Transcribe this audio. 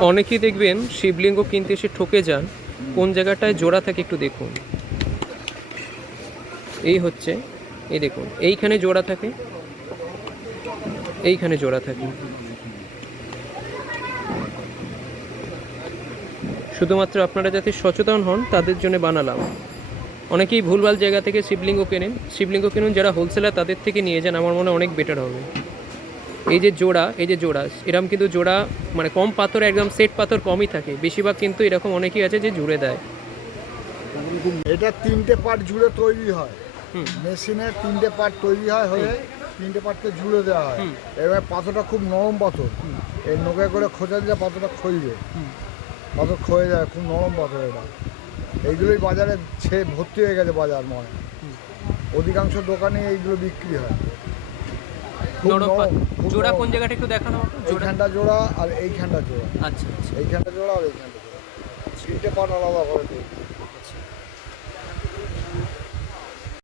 অনেকেই দেখবেন শিবলিঙ্গ কিনতে এসে ঠকে যান, কোন জায়গাটায় জোড়া থাকে একটু দেখুন। এই হচ্ছে, এই দেখুন এইখানে জোড়া থাকে, এইখানে জোড়া থাকে। শুধুমাত্র আপনারা যাতে সচেতন হন তাদের জন্য বানালাম। অনেকেই ভুলভাল জায়গা থেকে শিবলিঙ্গ কেনেন, শিবলিঙ্গ কিনুন যারা হোলসেলার তাদের থেকে নিয়ে যান, আমার মনে হয় অনেক বেটার হবে। এই যে জোড়া, এই যে জোড়া, এরকম কিন্তু জোড়া মানে কম পাথর, একদম সেট পাথর কমই থাকে, বেশিরভাগ কিন্তু এরকম অনেকেই আছে যে জুড়ে দেয়। এটা 3টে পার্ট জুড়ে তৈরি হয়, মেশিনে 3টে পার্ট তৈরি হয়, হয়ে 3টে পার্টকে জুড়ে দেওয়া হয়। এবার পাথরটা খুব নরম পাথর, এই নৌকায় করে খোঁচা দিলে পাথরটা ক্ষয়বে, পাথর ক্ষয়ে যায়, খুব নরম পাথর এটা। এইগুলোই বাজারে ভর্তি হয়ে গেছে বাজার মনে, অধিকাংশ দোকানে এইগুলো বিক্রি হয়। জোড়া কোন জায়গাটা একটু দেখানো? এইখানটা জোড়া আর এইখানটা জোড়া। আচ্ছা আচ্ছা। এইখানটা জোড়া আর এইখানটা জোড়া, 3টে পার্ট আলাদা করে তৈরি।